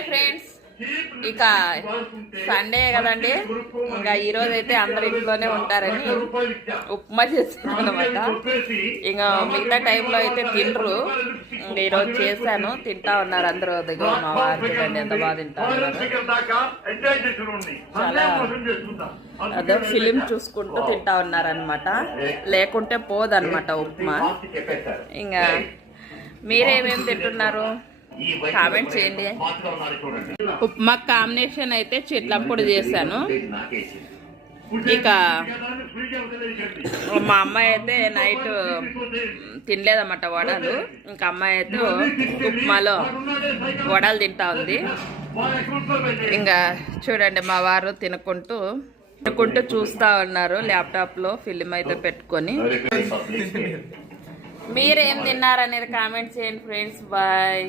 Hi friends, ఇక Sunday కదండి, ఇంకా ఈరోజు అయితే అందరు ఇంట్లోనే ఉంటారని ఉప్మా చేస్తాను అనమాట. ఇంకా మిగతా టైంలో అయితే తినరు. ఇంకా ఈరోజు చేశాను, తింటా ఉన్నారు అందరూ. దగ్గర మా వారు చూడండి ఎంత బాగా తింటా ఉన్నారు. చాలా అదే ఫిలిం చూసుకుంటూ తింటా ఉన్నారనమాట. లేకుంటే పోదనమాట ఉప్మా. ఇంకా మీరేమేమి తింటున్నారు కామెంట్ చేయండి. ఉప్మా కాంబినేషన్ అయితే చెట్లంపొడి చేశాను. ఇక మా అమ్మాయి అయితే నైట్ తినలేదన్నమాట వడలు. ఇంకా అమ్మాయి అయితే ఉప్మాలో వడలు తింటా ఉంది. ఇంకా చూడండి మా వారు తినుకుంటూ చూస్తా ఉన్నారు ల్యాప్టాప్లో ఫిలిం అయితే పెట్టుకొని. మీరేం తిన్నారనేది కామెంట్ చేయండి ఫ్రెండ్స్. బాయ్.